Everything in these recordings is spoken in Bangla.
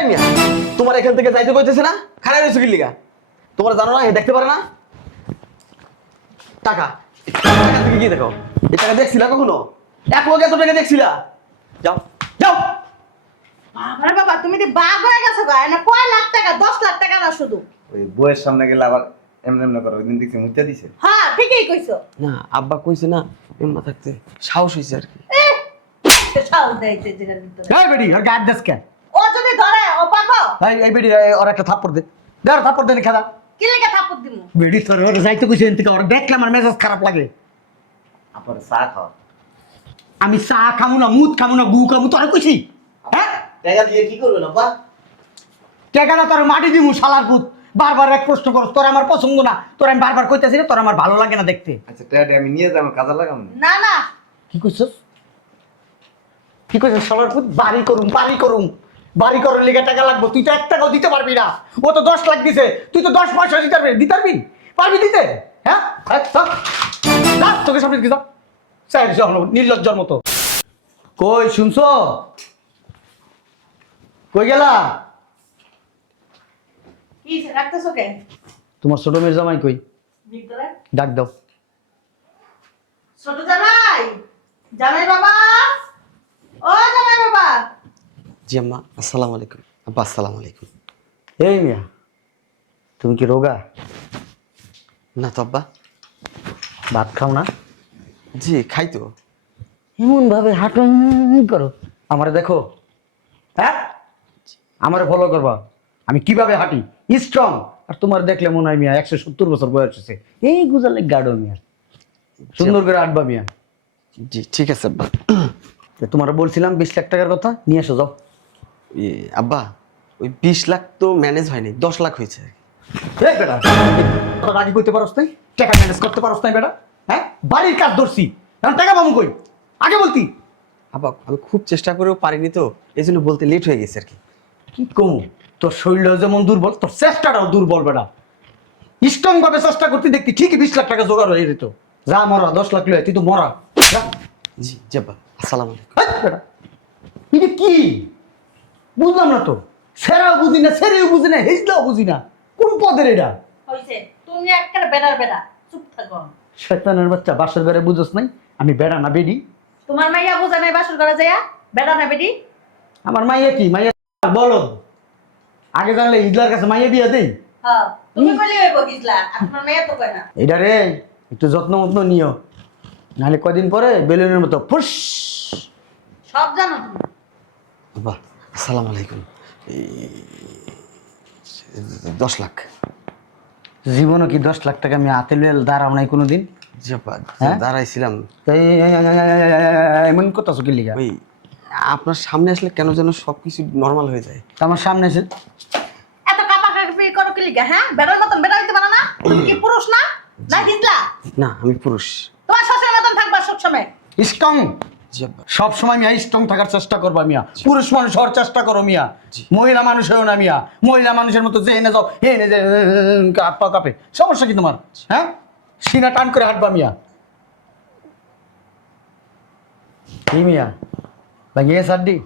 এই মিয়া তোমার এখান থেকে যাইতে কইতেছে না? খারাপ রয়েছে কি লিগা তোমার জানো না দেখতে পারে না? টাকা। টাকা থেকে কি দেখো? এই টাকা দেখছিলা কখনো? এক লোক এত টাকা দেখছিলা? যাও যাও। আরে বাবা তুমি তো বাঘ হয়ে গেছো গা না কয় লাখ টাকা দশ লাখ টাকা না শুধু। ওই বইয়ের সামনে গেলে আবার এমনি এমনি করো ওই দিন দেখছি মুচা দিছে। হ্যাঁ ঠিকই কইছো। না আব্বা কইছে না এমন থাকতে সাহস হয়েছে আর কি। সাহস দেয়ছে যেটার ভিতরে। এই বেডি আর গায়ে দেশ কেন ও যদি ধরে ও এই এই বেডি ওর একটা থাপ্পড় দে। দে থাপ্পড় দে খেলা। কি লেগে থাপ্পড় দিমু? বেডি তোর ওর যাইতে কইছে এন ওর দেখলাম আর মেজাজ খারাপ লাগে। আপনার চা খাওয়া আমি চা খামু না মুদ খামু না গু খামু তোর কইছি। হ্যাঁ? টাকা দিয়ে কি তোর মাটি দিমু শালার পুত বারবার এক প্রশ্ন করস তোর আমার পছন্দ না। তোর আমি বারবার কইতাছি না তোর আমার ভালো লাগে না দেখতে। আচ্ছা আমি নিয়ে যাব কাজে লাগাম। না না। না কি কইছস? কি কইছস শালার পুত বাড়ি করুম বাড়ি করুম। বাড়ি করার লিগে টাকা লাগবে। তুই তো এক টাকাও দিতে পারবি না। ও তো দশ লাখ দিছে। তুই তো দশ পয়সা দিতে পারবি দিতে পারবি? পারবি দিতে? হ্যাঁ? তোকে সামনে চাই নির্লজ্জর মতো। কই শুনছো? কই গেলা? তোমার ছোট মেয়ের জামাই কই? ডাক দাও। ছোট জামাই? জামাই বাবা? ও জামাই বাবা! জি আম্মা আসসালামু আলাইকুম। আব্বা আসসালামু আলাইকুম। এই মিয়া তুমি কি রোগা? না তো আব্বা। ভাত খাও না? জি খাই তো। এমন ভাবে হাঁটুন করো। আমারে দেখো। হ্যাঁ? আমারে ফলো করবা। আমি কীভাবে হাঁটি? স্ট্রং আর তোমার দেখলে মনে হয় মিয়া একশো সত্তর বছর বয়স হচ্ছে এই গুজালে গাঢ় মিয়া। সুন্দর করে আটবা মিয়া। জি ঠিক আছে আব্বা। তোমার বলছিলাম বিশ লাখ টাকার কথা নিয়ে এসো যাও। আব্বা ওই বিশ লাখ তো ম্যানেজ হয়নি দশ লাখ হয়েছে। এই বেটা তোর আগে করতে পারস নাই? টাকা ম্যানেজ করতে পারস নাই বেটা? হ্যাঁ? বাড়ির কাজ ধরছি। টাকা পাবো কই? আগে বলতি। আব্বা আমি খুব চেষ্টা করেও পারিনি তো এই জন্য বলতে লেট হয়ে গেছে আর কি। কি কম? তোর শরীরটাও যেমন দুর্বল তোর চেষ্টাটাও দুর্বল বেটা। স্ট্রং ভাবে চেষ্টা করতে দেখতি ঠিকই বিশ লাখ টাকা জোগাড় হয়ে যেত। যা মরা দশ লাখ লয় তুই তো মরা। জি জি আব্বা আসসালামু আলাইকুম। বেটা। এটা কি? বুঝলাম না তো। সেরাও বুঝি না সেরেও বুঝি না হেজলাও বুঝি না। কোন পদের এটা? হইছে তুমি একটা বেড়ার বেড়া চুপ থাকো। শয়তানের বাচ্চা বাসের বেড়ে বুঝোস নাই? আমি বেড়া না বেডি। তোমার মাইয়া বোঝা নাই বাসর করা যাইয়া? বেড়া না বেটি আমার মাইয়া কি? মাইয়া বলো। আগে জানলে হিজলার কাছে মাইয়া বিয়া দেই। হ্যাঁ তুমি কইলে হইব গিজলা আর তোমার মাইয়া তো কয় না। এটা রে একটু যত্ন মত্ন নিও। নাহলে কদিন পরে বেলুনের মতো ফুস। সব জানো তুমি। আব্বা আসসালামু আলাইকুম। দশ লাখ। জীবনও কি দশ লাখ টাকা আমি হাতে লুয়ে দাঁড়াও নাই আব্বা হ্যাঁ? দাঁড়াইছিলাম। এমন কথা চোখে লিগা ওই আপনার সামনে আসলে কেন যেন সব কিছু নর্মাল হয়ে যায়? তা আমার সামনে এসে এত কাপা কাপি করো কি হ্যাঁ? বেড়ার মতন বেড়া হইতে পারো না? তুমি কি পুরুষ না? না না আমি পুরুষ। তোমার শ্বশুরের মতন থাকবা সব সময় সব সময় মিয়া স্ট্রং থাকার চেষ্টা করবা মিয়া। পুরুষ মানুষ হওয়ার চেষ্টা করো মিয়া। মহিলা মানুষ হয়েও না মিয়া। মহিলা মানুষের মতো যে এনে যাও হে এনে যে হাত পা কাঁপে। সমস্যা কি তোমার? হ্যাঁ? সিনা টান করে হাঁটবা মিয়া। কি মিয়া? ভাঙিয়ে সাড্ডি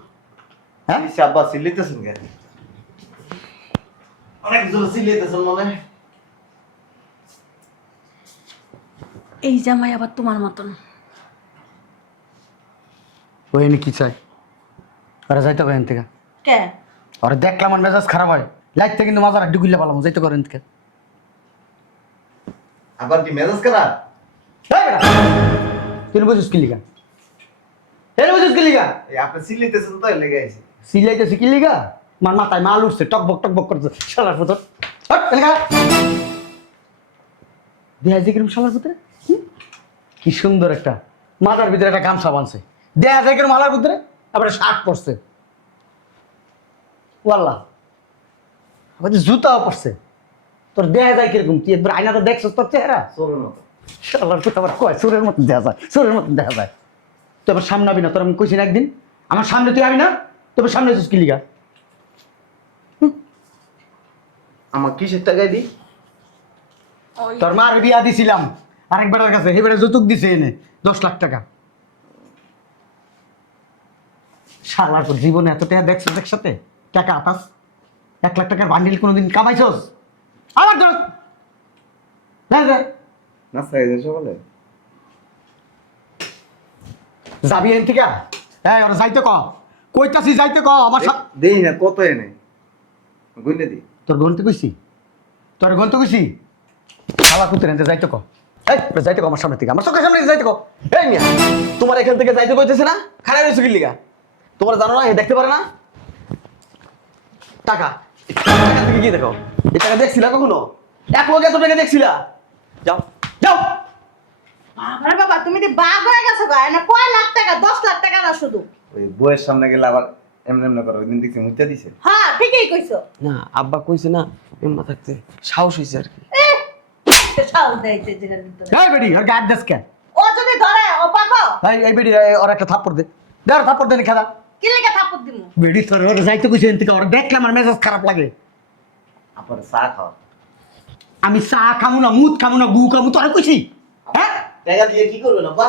হ্যাঁ? আব্বা সিলিতেছেন কেন? অনেক জোরে সিলিতেছেন মনে এই জামাই আবার তোমার মতন। ওই কি চাই? ওরা যাইতে পারেন থেকে। কে? ওরা দেখলাম আমার মেজাজ খারাপ হয়। লাইটতে কিন্তু মাজার আড্ডি গুল্লা পালাম যাইতে করেন থেকে। আবার কি মেজাজ খারাপ? তুই বুঝিস কি লিগা? তুই বুঝিস কি এই আপনি সিলিতেছেন তো লেগে আইছি। সিলাইতেছে কি লিগা? মার মাথায় মাল উঠছে টকবক টকবক করছে শালার পুত্র যায় কিরম শালার পুত্রে কি সুন্দর একটা মাথার ভিতরে একটা গামছা বানছে। দেয়া যায় কিরম মালার পুত্রে আবার শার্ট পরছে। ওয়াল্লা আবার জুতাও পরছে। তোর দেয়া যায় কীরকম? তুই একবার আয়নাতে দেখছিস তোর চেহারা? চোরের মতো। আবার কয়? সুরের মতন দেখা যায় সুরের মতন দেখা যায়। তুই আবার সামনে আবি না তোর আমি কইছি না একদিন। আমার সামনে তুই আবি না আবার সামনে তুই কি লিগা? আমার কিসের টাকায় দিই তোর মার বিয়া দিছিলাম। আরেক বেটার কাছে এই বেটা যৌতুক দিছে এনে দশ লাখ টাকা। শালার পর জীবনে এত টাকা দেখছিস একসাথে? টাকা আতাস? এক লাখ টাকার বান্ডিল কোনোদিন কামাইছস? আবার ধর! হ্যাঁ নাস্তা খাইছেন সকালে যাবি এন থেকে? হ্যাঁ ওরা যাইতে ক কইতাছি যাইতে ক আমার সা- দেই না কত এনে? গুনে দি। তোর গন্তে কইছি? তোর গন্তে কইছি? খালা কুতে নিতে যাইতে ক এই যাইতে ক আমার সামনে থেকে আমার চোখের সামনে যাইতে ক এই মিয়া তোমার এখান থেকে যাইতে কইতেছে না? খারাপ হয়েছে কি লিগা তোমার জানো না দেখতে পারে না? টাকা। টাকা থেকে কি দেখো? এই টাকা দেখছিলা কখনো? এক লোক এত টাকা দেখছিলা? যাও যাও। বাবা তুমি তো বাঘ হয়ে গেছো গা না কয় লাখ টাকা? দশ লাখ টাকা না শুধু। ওই বইয়ের সামনে গেলে আবার এমনি এমনি করো ওই দিন দেখছি মুইতা দিছে। হ্যাঁ ঠিকই কইছো। না আব্বা কইছে না এমনা থাকতে। সাহস হয়েছে আর কি। সাহস। এই বেডি আর কেন? ও যদি ধরে ও পাবো এই এই বেডি ওর একটা থাপ্পড় দে। দে থাপ্পড় দে খেলা কি লেগে থাপুর দিমু? বেডি তোর ওর যাইতে কইছে এন থেকে ওর দেখলে আমার মেজাজ খারাপ লাগে। আবার চা খাওয়া আমি চা খামু না মুদ খামু না গু খামু তোর কইছি হ্যাঁ? টাকা দিয়ে কি করবেন আব্বা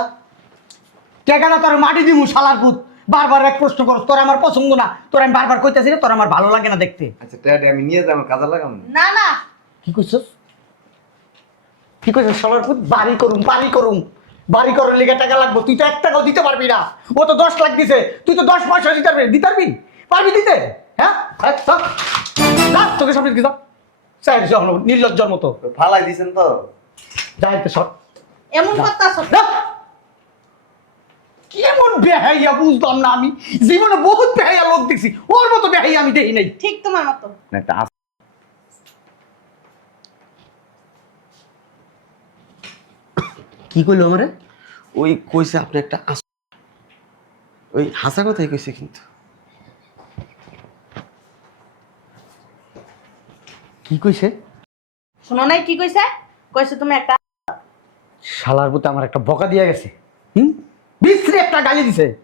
টেকাটা তোর মাটি দিমু শালার পুত বারবার এক প্রশ্ন করস তোর আমার পছন্দ না। তোর আমি বারবার কইতাছি না তোর আমার ভালো লাগে না দেখতে। আচ্ছা টাকাটা আমি নিয়ে যাব কাজে লাগাম না। না না। কি কইছস? কি কইছস শালার পুত বাড়ি করুম বাড়ি করুম। বাড়ি করার লিগে টাকা লাগবে তুই তো এক টাকাও দিতে পারবি না। ও তো দশ লাখ দিছে তুই তো দশ পয়সা দিতে পারবি দিতে পারবি? পারবি দিতে? হ্যাঁ? হ্যাঁ, তোকে সামনে দিকে যা চাই নির্লজ্জর মতো। ফালাই দিছেন তো। যাই তো সব এমন করতাছ কেমন বেহাইয়া বুঝলাম না আমি? জীবনে বহুত বেহাইয়া লোক দেখছি। ওর মতো বেহাইয়া আমি দেখি নাই। ঠিক তোমার মতো। একটা কি কইলো আমারে? ওই কইছে আপনি একটা আস- ওই হাসা কথাই কইছে কিন্তু। কি কইছে? শোনো নাই কি কইছে? কইছে তুমি একটা শালার পুতে আমার একটা বকা দিয়ে গেছে। হুম? বিশ্রী একটা গালি দিছে।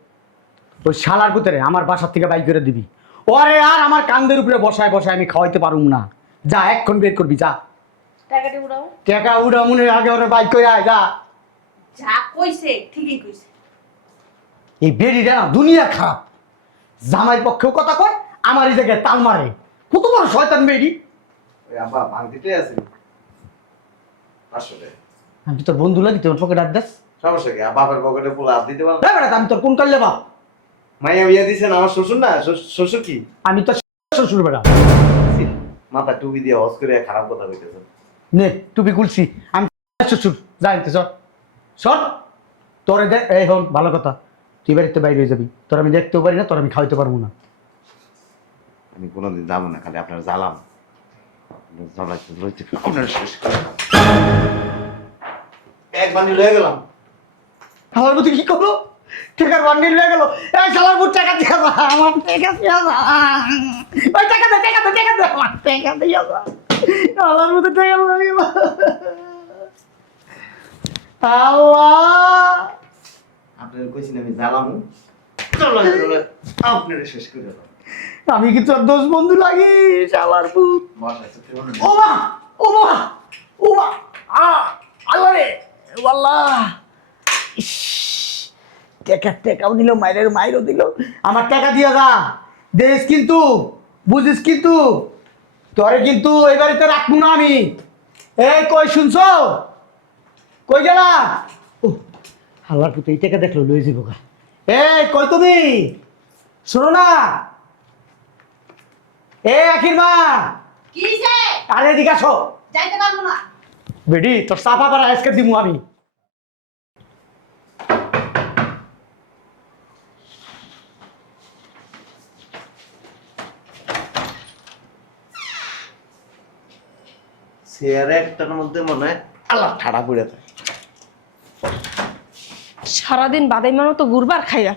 ওই শালার পুতেরে আমার বাসার থেকে বাইক করে দিবি। ওরে আর আমার কান্দের উপরে বসায় বসায় আমি খাওয়াইতে পারুম না। যা এক্ষণ বের করবি যা। টাকাটি উড়াও। টেকা উড়া মনে আগে ওরে বাইক করে আয় যা। যা কইছে ঠিকই কইছে। এই বেরিটা না দুনিয়া খারাপ। জামাই পক্ষেও কথা কয় আমার এই জায়গায় তাল মারে। কত বড় শয়তান বেরি ওই আব্বা ভাঙতিতে আছে। আমি তোর বন্ধু লাগি তোর পকেট আর দেশ সমস্যা কি? বাপের পকেটে পুরো হাত দিতে পারো না বেড়া আমি তোর কোন কাল্লে বাপ? মাইয়া বিয়া দিছেন আমার শ্বশুর না? শ্বশুর- কি? আমি তোর শ্বশুর বেড়া। মাথা টুপি দিয়ে হস করে খারাপ কথা কইতেছেন নে টুপি খুলছি। আমি শ্বশুর। জানতে সর সর তোরে দেখ এই হন ভালো কথা। তুই বাড়িতে বাইরে হয়ে যাবি। তোর আমি দেখতেও পারি না তোর আমি খাওয়াইতে পারব না। আমি কোনোদিন যাব না খালি আপনার জ্বালাম। এক বান্ডিল হয়ে গেলাম। আমার মতো কি করব টাকার বান্ডিল হয়ে গেল। এই শালার বুট টাকা দিয়ে আমার টাকা দিয়ে। ওই টাকা দে টাকা দে টাকা দে আমার টাকা দিয়ে মতো টাকা হয়ে গেল আল্লাহ আপনার আমি জ্বালামু। আপনার শেষ করে দাও। আমি কি তোর দোষ বন্ধু লাগি শালার করুন। ও মা ও মা ও মা আ আল্লাহ রে আল্লাহ টাকা টাকাও দিল মায়ের মায়েরও দিল। আমার টাকা দিয়ে যা দেশ কিন্তু বুঝিস কিন্তু তোরে কিন্তু এবারে তো রাখব না আমি। এই কই শুনছো? কই গেলা? ও আল্লাহর পুতো এই টাকা দেখল লয়ে যাব গা। এই কই তুমি? শোনো না। এ আখির মা। কি যে আরে এদিকে আসো। যাইতে পারব না। বেডি তোর সাফা পাড়া আজকে দিমু আমি। চেয়ারে একটার মধ্যে মনে হয় আল্লাহ ঠাড়া পড়ে থাকে সারাদিন বাদাই মানো তো গুরবার খাইয়া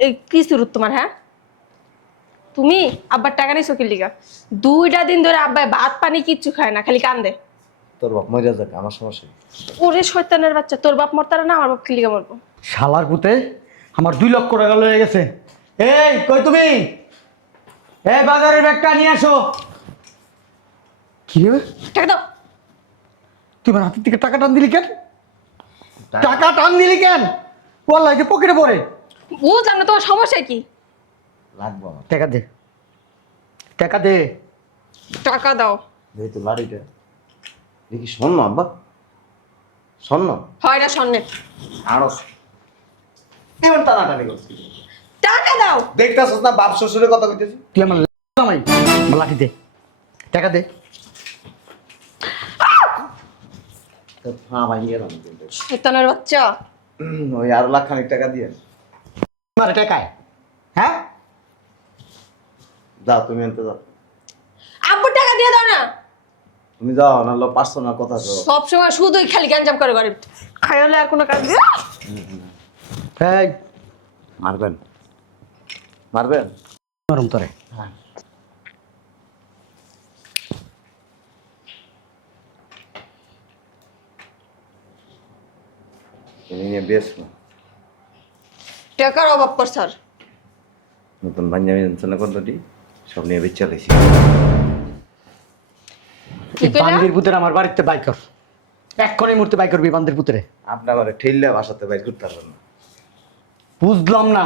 এই কি শুরু তোমার হ্যাঁ? তুমি আব্বার টাকা নিছো কি লিগা? দুইটা দিন ধরে আব্বাই ভাত পানি কিচ্ছু খায় না খালি কান্দে। তোর বাপ মরে যাক আমার সমস্যা ওরে শয়তানের বাচ্চা তোর বাপ মরতারা না আমার বাপ কি লিগা মরবো? শালার পুতে আমার দুই লক্ষ টাকা লয়ে গেছে। এই কই তুমি? এই বাজারের ব্যাগটা নিয়ে আসো। কি রে? টাকা দাও। তুই আমার হাতের থেকে টাকা টান দিলি কেন? টাকা টান দিলি কেন? বললাই যে পকেটে পড়ে বুঝলাম না তোমার সমস্যা কি? লাগবো আমার। টাকা দে। টাকা দে। টাকা দাও। দেখি তো লাড়িটা দেখি স্বর্ণ আব্বা। স্বর্ণ হয় না স্বর্ণের আরও এবার টানাটানি করছি টাকা দাও। দেখতেছস না বাপ শ্বশুরের কথা কইতেছি? তুই আমার জামাই লাঠি দে। টাকা দে। ভাই নিয়ে দাম শয়তানের বাচ্চা। ওই আরও লাখ খানিক টাকা দিয়ে। আমার টাকায়? হ্যাঁ? যাও তুমি আনতে যাও। আব্বুর টাকা দিয়ে দাও না। তুমি যাও নাহলে পার্সোনাল কথা তো সব সময় শুধুই খালি গ্যাঞ্জাম করে গরিব খাইলে আর কোনো কাজ নেই। এই। মারবেন। মারবেন? নরম তোরে। তুমি নিয়ে বেশ না টাকার অভাব পর স্যার। নতুন পাঞ্জাবি জানছো না কতটি সব নিয়ে বেচে লাইছি কি এই কইলা? বান্দির পুতের আমার বাড়িতে বাইক কর। এক্ষণে মুহূর্তে বাইক করবি বান্দির পুতরে। আপনি আমার ঠেললে বাসাতে বাইর করতে পারবেন না। বুঝলাম না।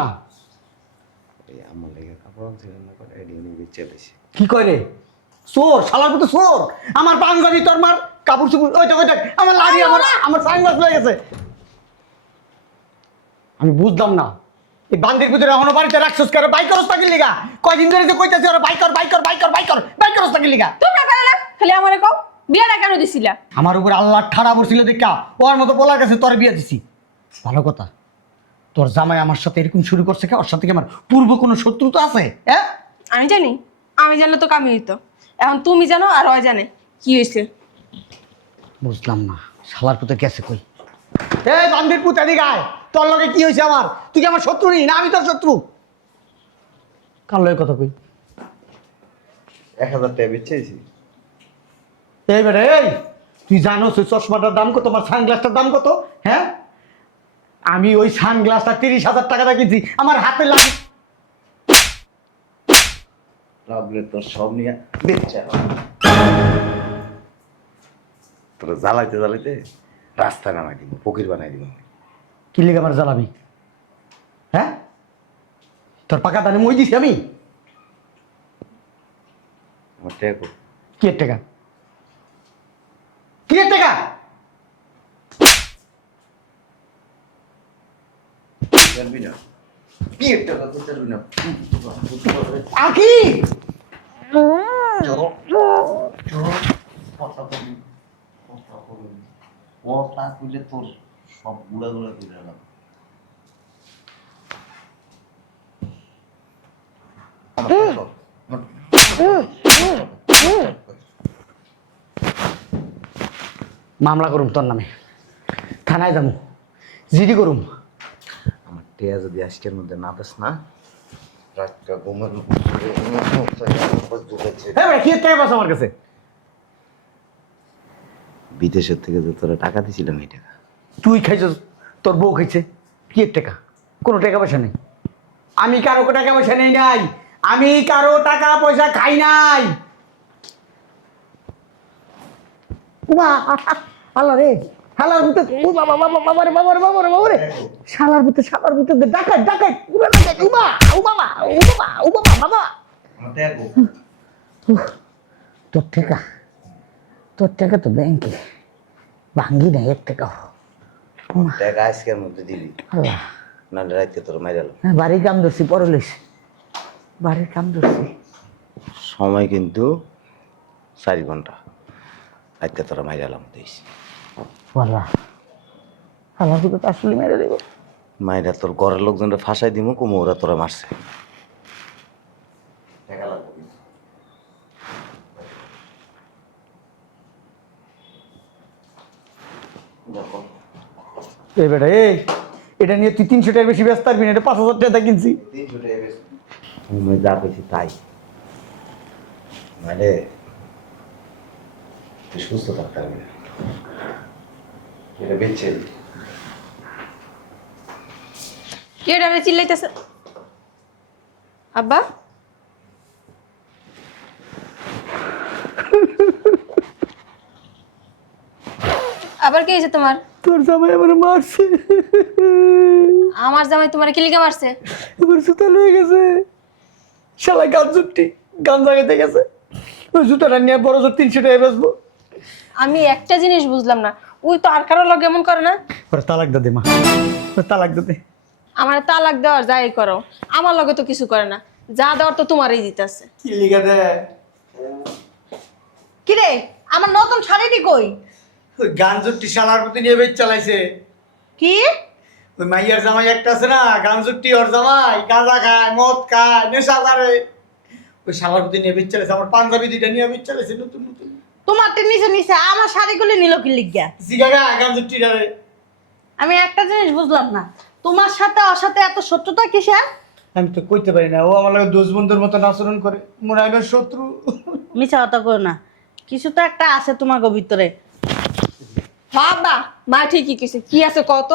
এই আমার লেগে কাপড় আনছিলেন না করে এডি নিয়ে বেচে লাইছি কি কয় রে? চোর শালার চোর। আমার পাঞ্জাবি তোর মার কাপড় চুপুর ওইটা ওইটা আমার লাড়ি আমার আমার সানগ্লাস হয়ে গেছে। আমি বুঝলাম না। এই বান্দির পুতের এখনও বাড়িতে রাখছস করে বাইক করস তাকির লিগা? কয়দিন ধরে যে কইতাছি ওরা বাইক কর বাইক কর বাইক কর বাইক কর বাইক করস তাকির লিগা? তোমরা করে না খালি আমারে কও বিয়েটা কেন দিছিলা? আমার উপর আল্লাহ ঠাড়া পড়ছিল দেখা ওর মতো বলার কাছে তোর বিয়া দিছি। ভালো কথা। তোর জামাই আমার সাথে এরকম শুরু করছে কে? ওর সাথে কি আমার পূর্ব কোনো শত্রুতা আছে? হ্যাঁ? আমি জানি আমি জানলে তো কামি হইতো। এখন তুমি জানো আর ওই জানে। কি হয়েছে বুঝলাম না। শালার পুতে গেছে কই? এই বান্দির পুত আয়। তোর লগে কি হয়েছে আমার? তুই কি আমার শত্রু নি? না আমি তোর শত্রু। কার লগে কথা কই? এক হাজার টাকা বেচেছি এই বেটা এই! তুই জানো ওই চশমাটার দাম কত? আমার সানগ্লাসটার দাম কত? হ্যাঁ? আমি ওই সানগ্লাসটা তিরিশ হাজার টাকাটা কিনছি। আমার হাতে লাগে রাবলে তোর সব নিয়ে বেচে তোর জ্বালাইতে জ্বালাইতে রাস্তা নামাই দিব ফকির বানাই দিব। কি লেগে আমার জ্বালাবি? হ্যাঁ? তোর পাকা দানে মই দিছি আমি। আমার টাকা কই? কি এর টাকা? কি এর টাকা? জানবি না। বিয়ের টাকা? তো জানবি না। আকি? কথা বলবি কথা বলবি কথা কইলে তোর। সবগুলা গুলা করে এলাম মামলা করুম তোর নামে। থানায় যাব জিডি করুম। আমার টেয়া যদি আজকের মধ্যে না পাস না রাতটা ঘুমের আমার কাছে? বিদেশের থেকে যে তোরা টাকা দিছিলাম এই টাকা। তুই খাইছিস তোর বউ খাইছে কি টাকা কোনো টাকা পয়সা নেই আমি কারও টাকা পয়সা নেই নাই আমি কারও টাকা পয়সা খাই নাই উমা, আল্লাহ রে শালার ভিতরে ও বাবা বাবা বাবা রে বাবা রে বাবা রে বাবা রে শালার ভিতরে শালার ভিতরে ডাকাত ডাকাত পুরো ডাকাত উমা ও বাবা ও বাবা ও বাবা বাবা তোর টাকা তোর টাকা তো ব্যাংকে ভাঙ্গি নাই এক টাকা টাকা আজকের মধ্যে দিবি। আল্লাহ। নাহলে রাইতে তোর মাইরাল হ্যাঁ বাড়ির কাম ধরছি পরলিস বাড়ির কাম ধরছি। সময় কিন্তু চারি ঘণ্টা। রাইতে তোরা মাইরালাম দিস। আল্লাহ আল্লাহ তোকে তো আসলে মেরে দেবো। মাইরা তোর ঘরের লোকজনটা ফাঁসাই দিব কুমো ওরা তোরা মারছে। দেখো। এই বেটা এই এটা নিয়ে তুই তিনশো টাকার বেশি ব্যস্ত পারবি না এটা পাঁচ হাজার টাকা কিনছি। তিনশো টাকা বেশি। আমি যা পেয়েছি তাই। মানে তুই সুস্থ থাকতে পারবি না। এটা বেচে কে ডাবে চিল্লাইতেছে? আব্বা? আবার কি হয়েছে তোমার? তোর জামাই আমার মারছে। আমার জামাই তোমার কিলিকা মারছে? এবার সুতাল হয়ে গেছে। শালা গান জুটি গান জাগাইতে গেছে। ওই জুতোটা নিয়ে বড় জোর তিনশো টাকা বেচবো। আমি একটা জিনিস বুঝলাম না। ওই তো আর কারও লগে এমন করে না? ওরা তালাক দে মা। ওরা তালাক দে আমার তালাক দেওয়ার যাই করো। আমার লগে তো কিছু করে না। যা দেওয়ার তো তোমারই দিতেছে। কি লিখা দে? কিরে? আমার নতুন শাড়িটি কই? গাঞ্জুরটি শালার প্রতি নিয়ে বেচ চালাইছে। কি? ওই মাইয়ার জামাই একটা আছে না গাঞ্জুরটি ওর জামাই গাঁজা খায় মদ খায় নেশা করে। ওই শালার প্রতি নিয়ে বেচ চালাইছে আমার পাঞ্জাবি দুইটা নিয়ে বেচ চালাইছে নতুন নতুন। তোমার নিচে নিচে আমার শাড়িগুলি নিল কি লিখিয়া জিগা গাঞ্জুরটি রে। আমি একটা জিনিস বুঝলাম না তোমার সাথে ওর সাথে এত শত্রুতা কিসের? আমি তো কইতে পারি না ও আমার লাগে দোষ বন্ধুর মতন আচরণ করে মনে হয় শত্রু। মিছা কথা করো না কিছু তো একটা আছে তোমাকে ভিতরে। বাবা মা ঠিকই কিছু কি আছে কত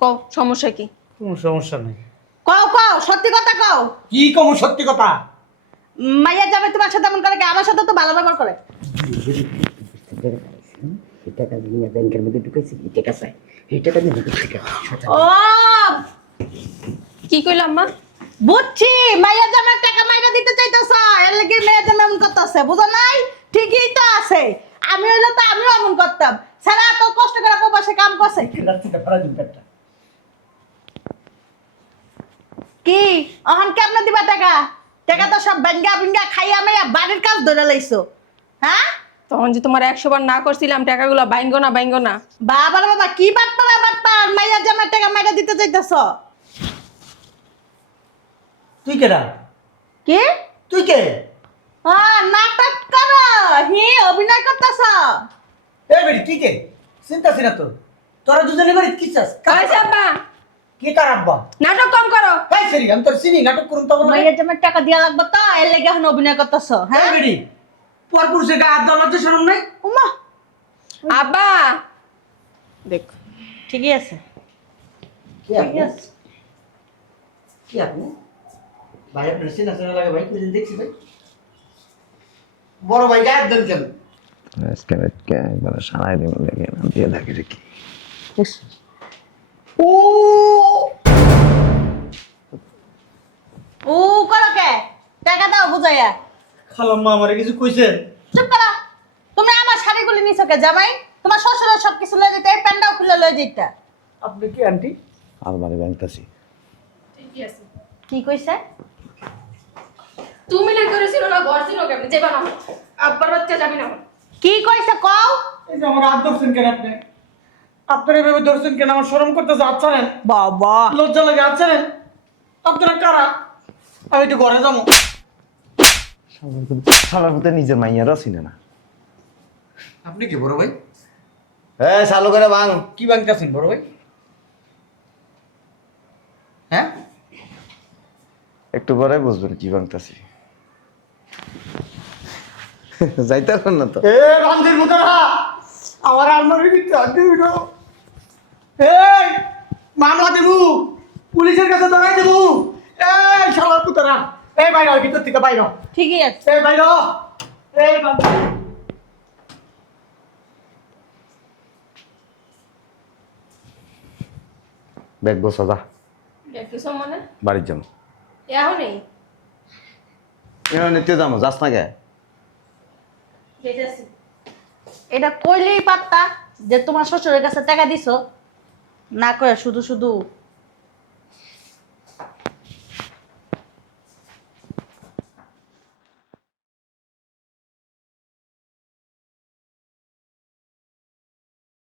কও সমস্যা কি? কোনো সমস্যা নেই। কও কও সত্যি কথা কও। কি কম সত্যি কথা? মাইয়া যাবে তোমার সাথে এমন করে কি? আমার সাথে তো ভালো ব্যবহার করে? টাকা নিয়ে ব্যাংকের মধ্যে ঢুকেছি এই টাকা চাই। এই টাকা নিয়ে ঢুকেছি ও! কি কইলাম মা? বুঝছি মাইয়া জামার টাকা মাইরা দিতে চাইতেছ এর লাগি মেয়ে জামা এমন করতেছে। বুঝো নাই? ঠিকই তো আছে। আমি হইলে তো আমিও এমন করতাম। সারা এত কষ্ট করে প্রবাসে কাম করছে। রাত্রিটা ফেরা দিন পেটটা কি? অহন কেমন দিবা টাকা? টাকা তো সব বেঙ্গা বিঙ্গা খাইয়া মাইয়া বাড়ির কাজ ধরে লাইছো। হ্যাঁ? তখন যে তোমার একশো বার না করছিলাম টাকাগুলো বাইঙ্গো না বাইঙ্গো না। বাবার বাবা কি বাটপার বাটপার মাইয়া জামার টাকা মাইরা দিতে চাইতেছ? তুই কেডা কি? তুই কে? নাটক করো। হি অভিনয় করতেছ? এই বেড়ি তুই কে? চিন্তা না তোর তোরা দুজনে বাড়ি কি চাস? হয়েছে আব্বা? কে কার আব্বা? নাটক কম করো। এই সেরি আমি তোর চিনি নাটক করুন তো বলে মাইয়া জামার টাকা দিয়া লাগবে তো এর লেগে এখন অভিনয় করতেছ হ্যাঁ? বেড়ি পর পুরুষের গায়ে হাত দেওয়ার লজ্জা শরম নাই? উমা। আব্বা। দেখ ঠিকই আছে। কি আছে। কি আপনি? ভাই আপনার চিনা চেনা লাগে ভাই কোনদিন দেখছি ভাই? বড় ভাই গায়ে হাত দেন কেন? আজকে আজকে একবার সারাই দিব লেগে না দিয়ে থাকি রে ও! ও করো কে? টাকা দাও বুঝাইয়া। খালাম্মা আমারে কিছু কইছেন চুপ করো। তুমি আমার শাড়িগুলি নিছো কে জামাই? তোমার শ্বশুরের সব কিছু লয়ে যেতে এই প্যান্ডাও খুলে লয়ে যেতে। আপনি কি আন্টি? আলমারি ব্যাংকতাছি ঠিকই আছে। কি কইছে? তুমি না করেছিল না ঘর ছিল কেমন? যাবা না আব্বার বাচ্চা যাবি না কি কইছে কও? এই যে আমার ধরছেন কেন আপনি? আপনার এভাবে ধরছেন কেন? আমার শরম করতে যাচ্ছেন বাবা। লজ্জা লাগে হাত ছাড়েন আপনারা কারা? আমি একটু ঘরে যাব। সালার মধ্যে নিজের মাইয়ারও চিনে না। আপনি কি বড় ভাই? এ চালু করে বাং। কি বাংটাছেন বড় ভাই? হ্যাঁ? একটু পরে বুঝবেন কি বাংতাছি যাইতে পারেন না তো? এ রামদের মতো না আমার আলমারির ভিতরে হাত দিবি না এই মামলা দেবু। পুলিশের কাছে ধরাই দেবু। এই শালার পুতরা। এই বাইরে ভিতর থেকে বাইরে হ। ঠিকই আছে। এই বাইরে। এই ব্যাগ বসা যা। কিছু মানে? বাড়ির এখনই? এনে নিতে যাস না গে এটা কইলেই পারতা যে তোমার শ্বশুরের কাছে টাকা দিছো, না কয়ে শুধু শুধু